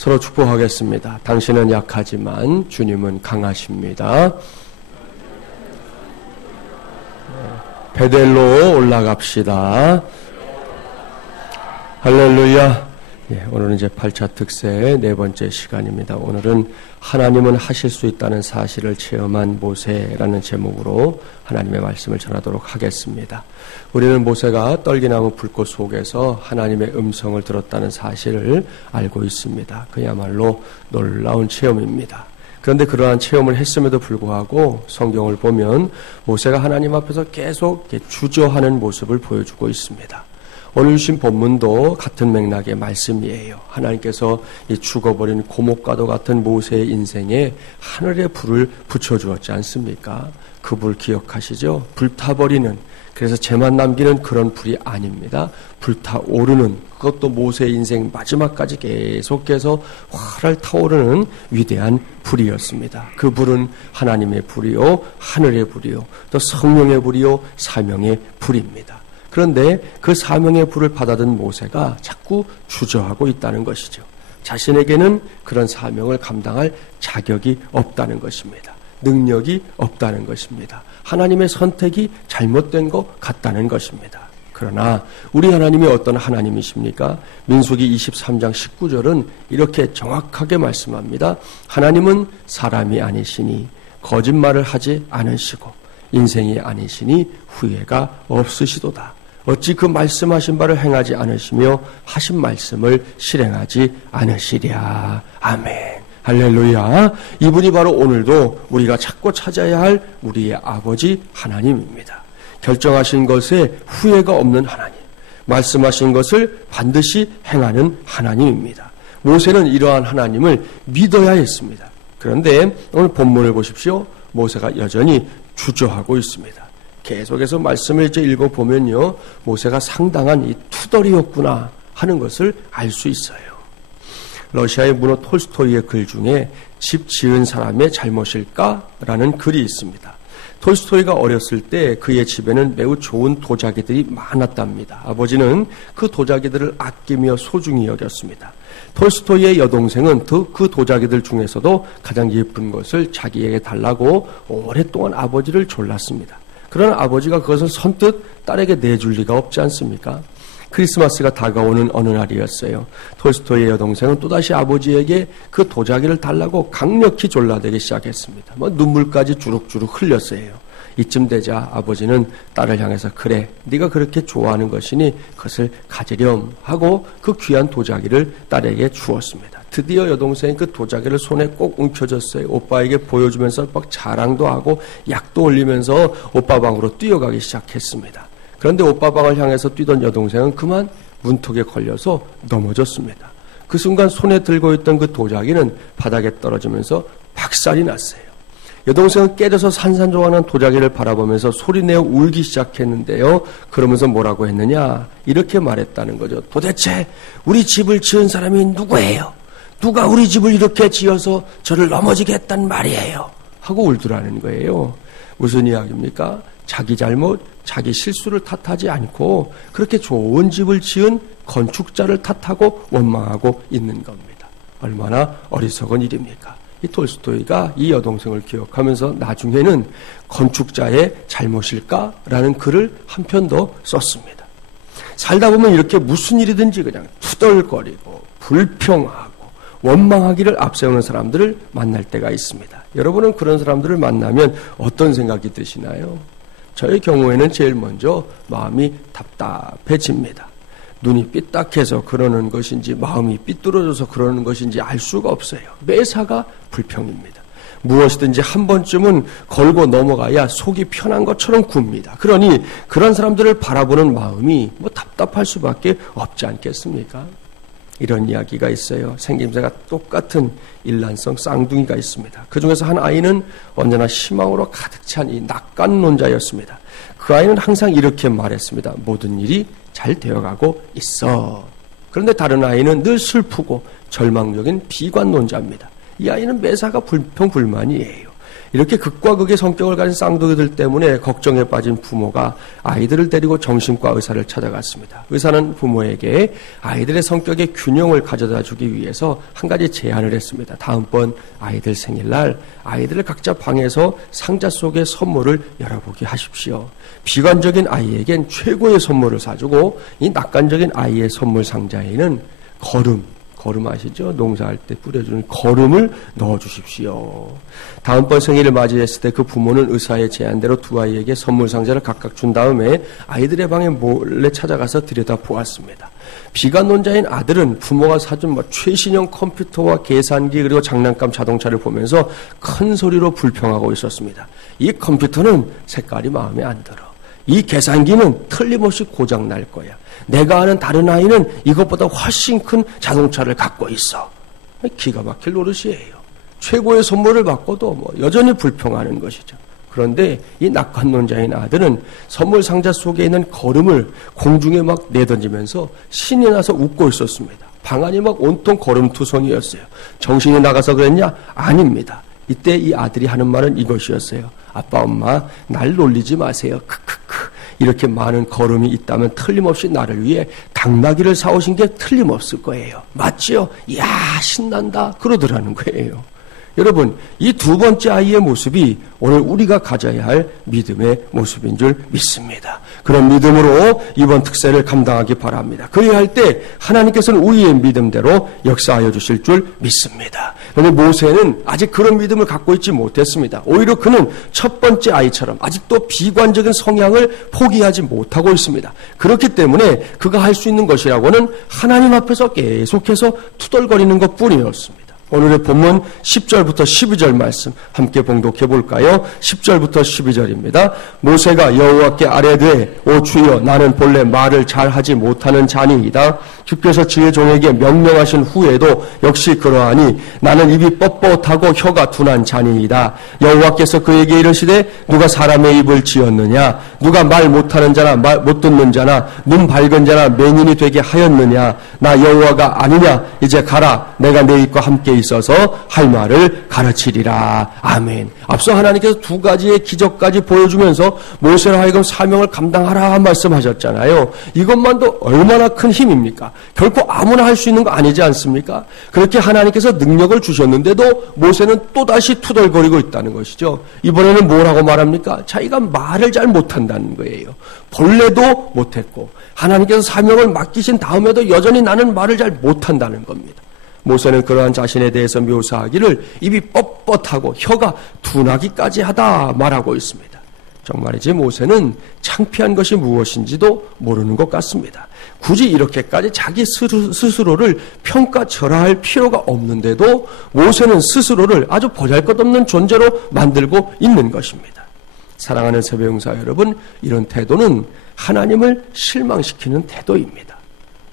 서로 축복하겠습니다. 당신은 약하지만 주님은 강하십니다. 베델로 올라갑시다. 할렐루야. 오늘은 이제 8차 특세의 네 번째 시간입니다. 오늘은 하나님은 하실 수 있다는 사실을 체험한 모세라는 제목으로 하나님의 말씀을 전하도록 하겠습니다. 우리는 모세가 떨기나무 불꽃 속에서 하나님의 음성을 들었다는 사실을 알고 있습니다. 그야말로 놀라운 체험입니다. 그런데 그러한 체험을 했음에도 불구하고 성경을 보면 모세가 하나님 앞에서 계속 주저하는 모습을 보여주고 있습니다. 오늘 주신 본문도 같은 맥락의 말씀이에요. 하나님께서 이 죽어버린 고목과도 같은 모세의 인생에 하늘의 불을 붙여주었지 않습니까? 그 불 기억하시죠? 불타버리는, 그래서 죄만 남기는 그런 불이 아닙니다. 불타오르는, 그것도 모세의 인생 마지막까지 계속해서 활활 타오르는 위대한 불이었습니다. 그 불은 하나님의 불이요, 하늘의 불이요, 또 성령의 불이요, 사명의 불입니다. 그런데 그 사명의 불을 받아든 모세가 자꾸 주저하고 있다는 것이죠. 자신에게는 그런 사명을 감당할 자격이 없다는 것입니다. 능력이 없다는 것입니다. 하나님의 선택이 잘못된 것 같다는 것입니다. 그러나 우리 하나님이 어떤 하나님이십니까? 민수기 23장 19절은 이렇게 정확하게 말씀합니다. 하나님은 사람이 아니시니 거짓말을 하지 않으시고 인생이 아니시니 후회가 없으시도다. 어찌 그 말씀하신 바를 행하지 않으시며 하신 말씀을 실행하지 않으시랴. 아멘. 할렐루야. 이분이 바로 오늘도 우리가 찾고 찾아야 할 우리의 아버지 하나님입니다. 결정하신 것에 후회가 없는 하나님, 말씀하신 것을 반드시 행하는 하나님입니다. 모세는 이러한 하나님을 믿어야 했습니다. 그런데 오늘 본문을 보십시오. 모세가 여전히 주저하고 있습니다. 계속해서 말씀을 이제 읽어보면요, 모세가 상당한 이 투덜이였구나 하는 것을 알 수 있어요. 러시아의 문호 톨스토이의 글 중에 집 지은 사람의 잘못일까? 라는 글이 있습니다. 톨스토이가 어렸을 때 그의 집에는 매우 좋은 도자기들이 많았답니다. 아버지는 그 도자기들을 아끼며 소중히 여겼습니다. 톨스토이의 여동생은 그 도자기들 중에서도 가장 예쁜 것을 자기에게 달라고 오랫동안 아버지를 졸랐습니다. 그러나 아버지가 그것을 선뜻 딸에게 내줄 리가 없지 않습니까? 크리스마스가 다가오는 어느 날이었어요. 톨스토이의 여동생은 또다시 아버지에게 그 도자기를 달라고 강력히 졸라대기 시작했습니다. 눈물까지 주룩주룩 흘렸어요. 이쯤 되자 아버지는 딸을 향해서 그래, 네가 그렇게 좋아하는 것이니 그것을 가지렴 하고 그 귀한 도자기를 딸에게 주었습니다. 드디어 여동생이 그 도자기를 손에 꼭 움켜쥐었어요. 오빠에게 보여주면서 막 자랑도 하고 약도 올리면서 오빠 방으로 뛰어가기 시작했습니다. 그런데 오빠 방을 향해서 뛰던 여동생은 그만 문턱에 걸려서 넘어졌습니다. 그 순간 손에 들고 있던 그 도자기는 바닥에 떨어지면서 박살이 났어요. 여동생은 깨져서 산산조각난 도자기를 바라보면서 소리내어 울기 시작했는데요. 그러면서 뭐라고 했느냐? 이렇게 말했다는 거죠. 도대체 우리 집을 지은 사람이 누구예요? 누가 우리 집을 이렇게 지어서 저를 넘어지게 했단 말이에요? 하고 울더라는 거예요. 무슨 이야기입니까? 자기 잘못, 자기 실수를 탓하지 않고 그렇게 좋은 집을 지은 건축자를 탓하고 원망하고 있는 겁니다. 얼마나 어리석은 일입니까? 이 톨스토이가 이 여동생을 기억하면서 나중에는 건축자의 잘못일까라는 글을 한 편 더 썼습니다. 살다 보면 이렇게 무슨 일이든지 그냥 투덜거리고 불평하고 원망하기를 앞세우는 사람들을 만날 때가 있습니다. 여러분은 그런 사람들을 만나면 어떤 생각이 드시나요? 저의 경우에는 제일 먼저 마음이 답답해집니다. 눈이 삐딱해서 그러는 것인지 마음이 삐뚤어져서 그러는 것인지 알 수가 없어요. 매사가 불평입니다. 무엇이든지 한 번쯤은 걸고 넘어가야 속이 편한 것처럼 굽니다. 그러니 그런 사람들을 바라보는 마음이 답답할 수밖에 없지 않겠습니까? 이런 이야기가 있어요. 생김새가 똑같은 일란성 쌍둥이가 있습니다. 그 중에서 한 아이는 언제나 희망으로 가득 찬 이 낙관론자였습니다. 그 아이는 항상 이렇게 말했습니다. 모든 일이 잘 되어가고 있어. 그런데 다른 아이는 늘 슬프고 절망적인 비관론자입니다. 이 아이는 매사가 불평불만이에요. 이렇게 극과 극의 성격을 가진 쌍둥이들 때문에 걱정에 빠진 부모가 아이들을 데리고 정신과 의사를 찾아갔습니다. 의사는 부모에게 아이들의 성격의 균형을 가져다 주기 위해서 한 가지 제안을 했습니다. 다음번 아이들 생일날 아이들을 각자 방에서 상자 속에 선물을 열어보게 하십시오. 비관적인 아이에겐 최고의 선물을 사주고 이 낙관적인 아이의 선물 상자에는 거름 아시죠? 농사할 때 뿌려주는 거름을 넣어주십시오. 다음번 생일을 맞이했을 때 그 부모는 의사의 제안대로 두 아이에게 선물 상자를 각각 준 다음에 아이들의 방에 몰래 찾아가서 들여다보았습니다. 비관론자인 아들은 부모가 사준 최신형 컴퓨터와 계산기 그리고 장난감 자동차를 보면서 큰 소리로 불평하고 있었습니다. 이 컴퓨터는 색깔이 마음에 안 들어. 이 계산기는 틀림없이 고장 날 거야. 내가 아는 다른 아이는 이것보다 훨씬 큰 자동차를 갖고 있어. 기가 막힐 노릇이에요. 최고의 선물을 받고도 여전히 불평하는 것이죠. 그런데 이 낙관론자인 아들은 선물 상자 속에 있는 거름을 공중에 막 내던지면서 신이 나서 웃고 있었습니다. 방안이 막 온통 거름투성이었어요. 정신이 나가서 그랬냐? 아닙니다. 이때 이 아들이 하는 말은 이것이었어요. 아빠, 엄마, 날 놀리지 마세요. 크크크. 이렇게 많은 거름이 있다면 틀림없이 나를 위해 당나귀를 사오신 게 틀림없을 거예요. 맞지요? 이야, 신난다. 그러더라는 거예요. 여러분, 이 두 번째 아이의 모습이 오늘 우리가 가져야 할 믿음의 모습인 줄 믿습니다. 그런 믿음으로 이번 특세를 감당하기 바랍니다. 그리할 때 하나님께서는 우리의 믿음대로 역사하여 주실 줄 믿습니다. 그런데 모세는 아직 그런 믿음을 갖고 있지 못했습니다. 오히려 그는 첫 번째 아이처럼 아직도 비관적인 성향을 포기하지 못하고 있습니다. 그렇기 때문에 그가 할 수 있는 것이라고는 하나님 앞에서 계속해서 투덜거리는 것뿐이었습니다. 오늘의 본문 10절부터 12절 말씀 함께 봉독해 볼까요? 10절부터 12절입니다. 모세가 여호와께 아뢰되 오 주여 나는 본래 말을 잘하지 못하는 자니이다. 주께서 주의 종에게 명령하신 후에도 역시 그러하니 나는 입이 뻣뻣하고 혀가 둔한 자니이다. 여호와께서 그에게 이르시되 누가 사람의 입을 지었느냐? 누가 말 못하는 자나 말 못 듣는 자나 눈 밝은 자나 맹인이 되게 하였느냐? 나 여호와가 아니냐? 이제 가라. 내가 내 입과 함께 있어서 할 말을 가르치리라. 아멘. 앞서 하나님께서 두 가지의 기적까지 보여주면서 모세로 하여금 사명을 감당하라 말씀하셨잖아요. 이것만도 얼마나 큰 힘입니까? 결코 아무나 할 수 있는 거 아니지 않습니까? 그렇게 하나님께서 능력을 주셨는데도 모세는 또다시 투덜거리고 있다는 것이죠. 이번에는 뭐라고 말합니까? 자기가 말을 잘 못한다는 거예요. 본래도 못했고 하나님께서 사명을 맡기신 다음에도 여전히 나는 말을 잘 못한다는 겁니다. 모세는 그러한 자신에 대해서 묘사하기를 입이 뻣뻣하고 혀가 둔하기까지 하다 말하고 있습니다. 정말이지 모세는 창피한 것이 무엇인지도 모르는 것 같습니다. 굳이 이렇게까지 자기 스스로를 평가절하할 필요가 없는데도 모세는 스스로를 아주 보잘것없는 존재로 만들고 있는 것입니다. 사랑하는 세배용사 여러분, 이런 태도는 하나님을 실망시키는 태도입니다.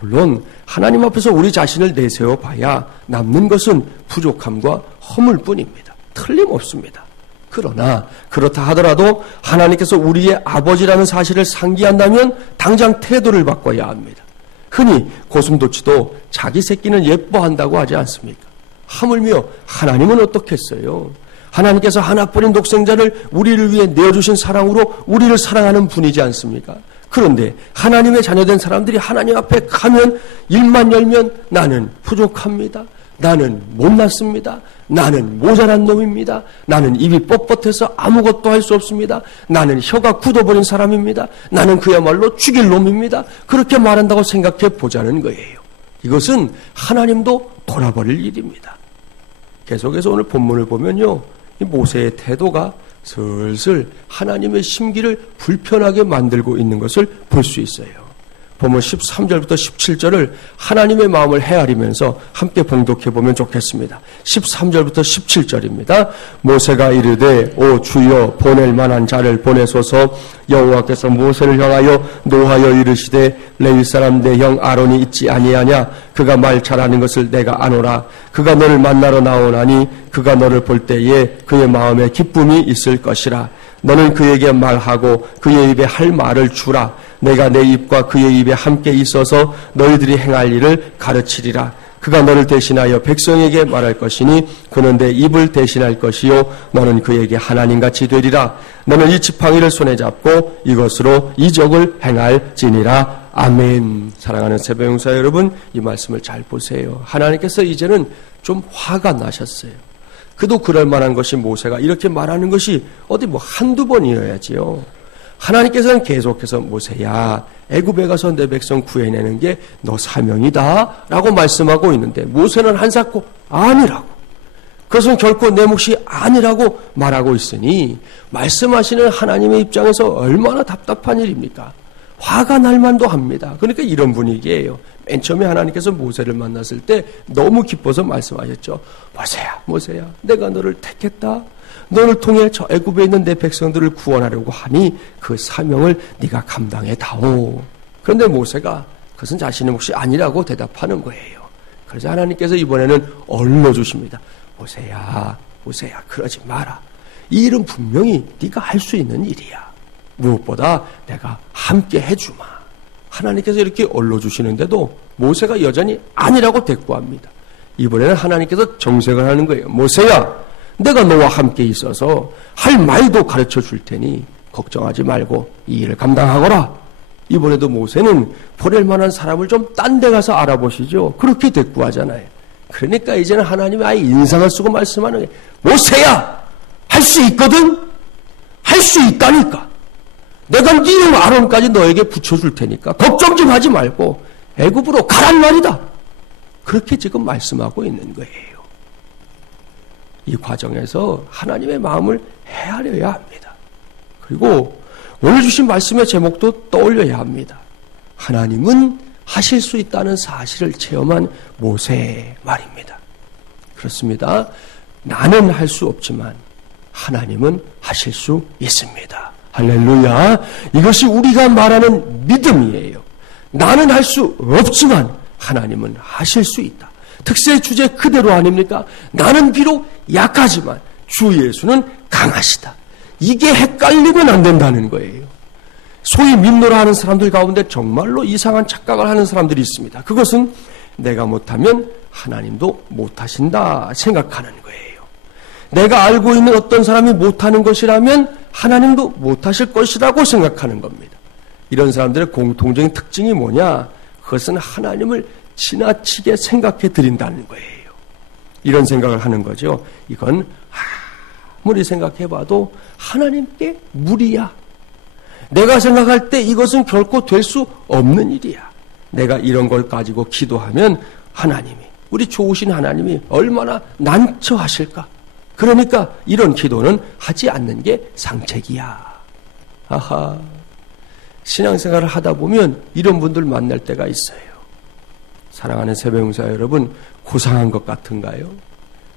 물론 하나님 앞에서 우리 자신을 내세워 봐야 남는 것은 부족함과 허물 뿐입니다. 틀림없습니다. 그러나 그렇다 하더라도 하나님께서 우리의 아버지라는 사실을 상기한다면 당장 태도를 바꿔야 합니다. 흔히 고슴도치도 자기 새끼는 예뻐한다고 하지 않습니까? 하물며 하나님은 어떻겠어요? 하나님께서 하나뿐인 독생자를 우리를 위해 내어주신 사랑으로 우리를 사랑하는 분이지 않습니까? 그런데 하나님의 자녀된 사람들이 하나님 앞에 가면 입만 열면 나는 부족합니다. 나는 못났습니다. 나는 모자란 놈입니다. 나는 입이 뻣뻣해서 아무것도 할 수 없습니다. 나는 혀가 굳어버린 사람입니다. 나는 그야말로 죽일 놈입니다. 그렇게 말한다고 생각해 보자는 거예요. 이것은 하나님도 돌아버릴 일입니다. 계속해서 오늘 본문을 보면요, 이 모세의 태도가 슬슬 하나님의 심기를 불편하게 만들고 있는 것을 볼 수 있어요. 본문 13절부터 17절을 하나님의 마음을 헤아리면서 함께 봉독해보면 좋겠습니다. 13절부터 17절입니다. 모세가 이르되 오 주여 보낼 만한 자를 보내소서. 여호와께서 모세를 향하여 노하여 이르시되 레위 사람 내 형 아론이 있지 아니하냐? 그가 말 잘하는 것을 내가 아노라. 그가 너를 만나러 나오나니 그가 너를 볼 때에 그의 마음에 기쁨이 있을 것이라. 너는 그에게 말하고 그의 입에 할 말을 주라. 내가 내 입과 그의 입에 함께 있어서 너희들이 행할 일을 가르치리라. 그가 너를 대신하여 백성에게 말할 것이니 그는 내 입을 대신할 것이요 너는 그에게 하나님같이 되리라. 너는 이 지팡이를 손에 잡고 이것으로 이적을 행할지니라. 아멘. 사랑하는 새벽용사 여러분, 이 말씀을 잘 보세요. 하나님께서 이제는 좀 화가 나셨어요. 그도 그럴 만한 것이 모세가 이렇게 말하는 것이 어디 한두 번이어야지요. 하나님께서는 계속해서 모세야, 애굽에 가서 내 백성 구해내는 게 너 사명이다 라고 말씀하고 있는데 모세는 한사코 아니라고, 그것은 결코 내 몫이 아니라고 말하고 있으니 말씀하시는 하나님의 입장에서 얼마나 답답한 일입니까? 화가 날 만도 합니다. 그러니까 이런 분위기예요. 맨 처음에 하나님께서 모세를 만났을 때 너무 기뻐서 말씀하셨죠. 모세야, 내가 너를 택했다. 너를 통해 저 애굽에 있는 내 백성들을 구원하려고 하니 그 사명을 네가 감당해 다오. 그런데 모세가 그것은 자신의 몫이 아니라고 대답하는 거예요. 그래서 하나님께서 이번에는 얼러주십니다. 모세야, 그러지 마라. 이 일은 분명히 네가 할 수 있는 일이야. 무엇보다 내가 함께 해주마. 하나님께서 이렇게 얼러주시는데도 모세가 여전히 아니라고 대꾸합니다. 이번에는 하나님께서 정색을 하는 거예요. 모세야, 내가 너와 함께 있어서 할 말도 가르쳐 줄 테니 걱정하지 말고 이 일을 감당하거라. 이번에도 모세는 보낼 만한 사람을 좀 딴 데 가서 알아보시죠. 그렇게 대꾸하잖아요. 그러니까 이제는 하나님이 아예 인상을 쓰고 말씀하는 거예요. 모세야, 할 수 있거든? 할 수 있다니까. 내가 네 이름 아론까지 너에게 붙여줄 테니까 걱정 좀 하지 말고 애굽으로 가란 말이다. 그렇게 지금 말씀하고 있는 거예요. 이 과정에서 하나님의 마음을 헤아려야 합니다. 그리고 오늘 주신 말씀의 제목도 떠올려야 합니다. 하나님은 하실 수 있다는 사실을 체험한 모세의 말입니다. 그렇습니다. 나는 할 수 없지만 하나님은 하실 수 있습니다. 할렐루야. 이것이 우리가 말하는 믿음이에요. 나는 할 수 없지만 하나님은 하실 수 있다. 특세 주제 그대로 아닙니까? 나는 비록 약하지만 주 예수는 강하시다. 이게 헷갈리면 안 된다는 거예요. 소위 믿노라 하는 사람들 가운데 정말로 이상한 착각을 하는 사람들이 있습니다. 그것은 내가 못하면 하나님도 못하신다 생각하는 거예요. 내가 알고 있는 어떤 사람이 못하는 것이라면 하나님도 못하실 것이라고 생각하는 겁니다. 이런 사람들의 공통적인 특징이 뭐냐? 그것은 하나님을 지나치게 생각해 드린다는 거예요. 이런 생각을 하는 거죠. 이건 아무리 생각해봐도 하나님께 무리야. 내가 생각할 때 이것은 결코 될 수 없는 일이야. 내가 이런 걸 가지고 기도하면 하나님이, 우리 좋으신 하나님이 얼마나 난처하실까. 그러니까 이런 기도는 하지 않는 게 상책이야. 아하, 신앙생활을 하다 보면 이런 분들 만날 때가 있어요. 사랑하는 새벽용사 여러분, 고상한 것 같은가요?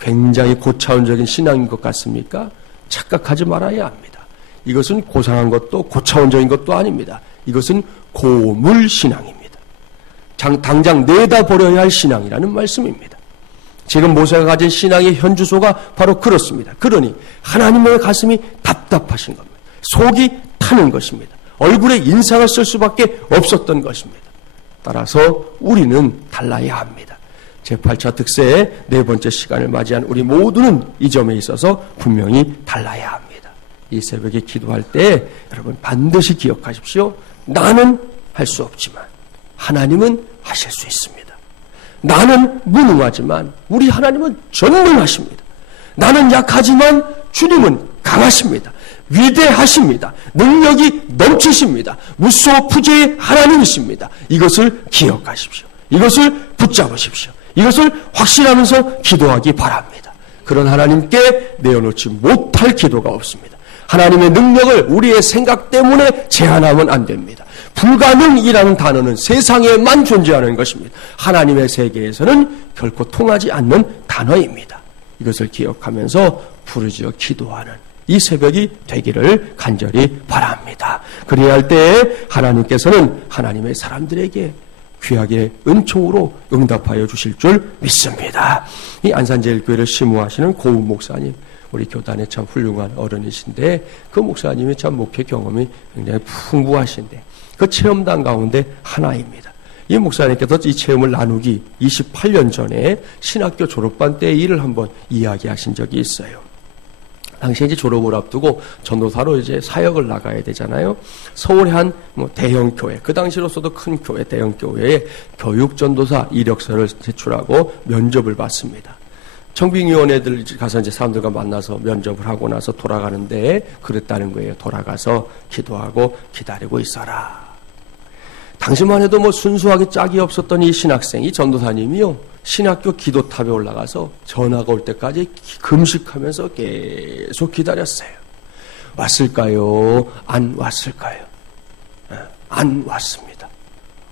굉장히 고차원적인 신앙인 것 같습니까? 착각하지 말아야 합니다. 이것은 고상한 것도 고차원적인 것도 아닙니다. 이것은 고물신앙입니다. 당장 내다버려야 할 신앙이라는 말씀입니다. 지금 모세가 가진 신앙의 현주소가 바로 그렇습니다. 그러니 하나님의 가슴이 답답하신 겁니다. 속이 타는 것입니다. 얼굴에 인상을 쓸 수밖에 없었던 것입니다. 따라서 우리는 달라야 합니다. 제8차 특세의 네 번째 시간을 맞이한 우리 모두는 이 점에 있어서 분명히 달라야 합니다. 이 새벽에 기도할 때 여러분 반드시 기억하십시오. 나는 할 수 없지만 하나님은 하실 수 있습니다. 나는 무능하지만 우리 하나님은 전능하십니다. 나는 약하지만 주님은 강하십니다. 위대하십니다. 능력이 넘치십니다. 무소부재의 하나님이십니다. 이것을 기억하십시오. 이것을 붙잡으십시오. 이것을 확신하면서 기도하기 바랍니다. 그런 하나님께 내어놓지 못할 기도가 없습니다. 하나님의 능력을 우리의 생각 때문에 제한하면 안 됩니다. 불가능이라는 단어는 세상에만 존재하는 것입니다. 하나님의 세계에서는 결코 통하지 않는 단어입니다. 이것을 기억하면서 부르짖어 기도하는 이 새벽이 되기를 간절히 바랍니다. 그래야 할 때에 하나님께서는 하나님의 사람들에게 귀하게 은총으로 응답하여 주실 줄 믿습니다. 이 안산제일교회를 심우하시는 고은 목사님, 우리 교단의 참 훌륭한 어른이신데 그 목사님이 참 목회 경험이 굉장히 풍부하신데 그 체험단 가운데 하나입니다. 이 목사님께서 이 체험을 나누기 28년 전에 신학교 졸업반 때 일을 한번 이야기하신 적이 있어요. 당시에 이제 졸업을 앞두고 전도사로 이제 사역을 나가야 되잖아요. 서울의 한 대형 교회, 그 당시로서도 큰 교회, 대형 교회에 교육 전도사 이력서를 제출하고 면접을 받습니다. 청빙위원회들 가서 이제 사람들과 만나서 면접을 하고 나서 돌아가는데 그랬다는 거예요. 돌아가서 기도하고 기다리고 있어라. 당시만 해도 순수하게 짝이 없었던 이 신학생, 이 전도사님이요, 신학교 기도탑에 올라가서 전화가 올 때까지 금식하면서 계속 기다렸어요. 왔을까요? 안 왔을까요? 안 왔습니다.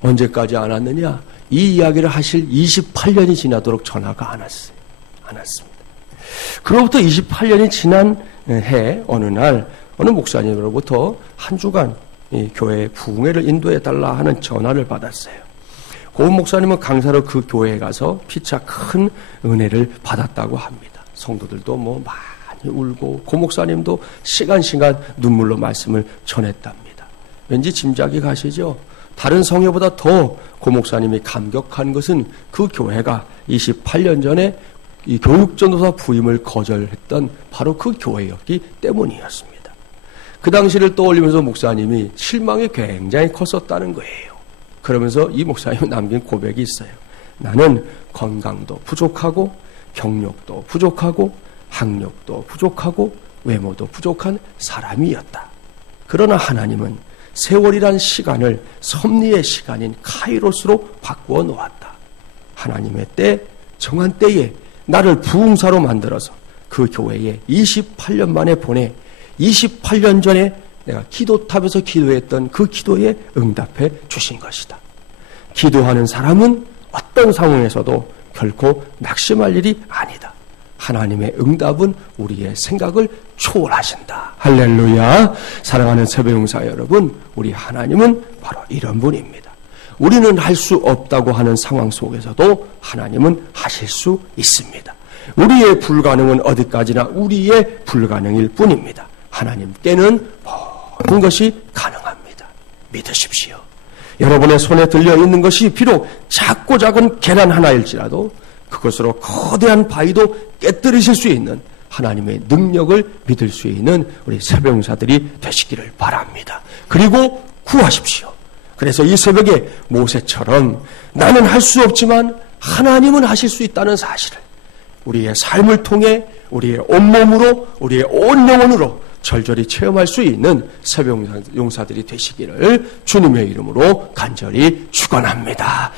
언제까지 안 왔느냐? 이 이야기를 하실 28년이 지나도록 전화가 안 왔습니다. 그로부터 28년이 지난 해 어느 날 어느 목사님으로부터 한 주간 이 교회에 부흥회를 인도해달라 하는 전화를 받았어요. 고 목사님은 강사로 그 교회에 가서 피차 큰 은혜를 받았다고 합니다. 성도들도 많이 울고 고 목사님도 시간 눈물로 말씀을 전했답니다. 왠지 짐작이 가시죠? 다른 성회보다 더 고 목사님이 감격한 것은 그 교회가 28년 전에 이 교육전도사 부임을 거절했던 바로 그 교회였기 때문이었습니다. 그 당시를 떠올리면서 목사님이 실망이 굉장히 컸었다는 거예요. 그러면서 이 목사님이 남긴 고백이 있어요. 나는 건강도 부족하고 경력도 부족하고 학력도 부족하고 외모도 부족한 사람이었다. 그러나 하나님은 세월이란 시간을 섭리의 시간인 카이로스로 바꾸어 놓았다. 하나님의 때, 정한 때에 나를 부흥사로 만들어서 그 교회에 28년 만에 보내 28년 전에 내가 기도탑에서 기도했던 그 기도에 응답해 주신 것이다. 기도하는 사람은 어떤 상황에서도 결코 낙심할 일이 아니다. 하나님의 응답은 우리의 생각을 초월하신다. 할렐루야. 사랑하는 새벽용사 여러분, 우리 하나님은 바로 이런 분입니다. 우리는 할 수 없다고 하는 상황 속에서도 하나님은 하실 수 있습니다. 우리의 불가능은 어디까지나 우리의 불가능일 뿐입니다. 하나님께는 모든 것이 가능합니다. 믿으십시오. 여러분의 손에 들려 있는 것이 비록 작고 작은 계란 하나일지라도 그것으로 거대한 바위도 깨뜨리실 수 있는 하나님의 능력을 믿을 수 있는 우리 새벽용사들이 되시기를 바랍니다. 그리고 구하십시오. 그래서 이 새벽에 모세처럼 나는 할 수 없지만 하나님은 하실 수 있다는 사실을 우리의 삶을 통해 우리의 온몸으로 우리의 온 영혼으로 절절히 체험할 수 있는 새벽용사들이 되시기를 주님의 이름으로 간절히 축원합니다.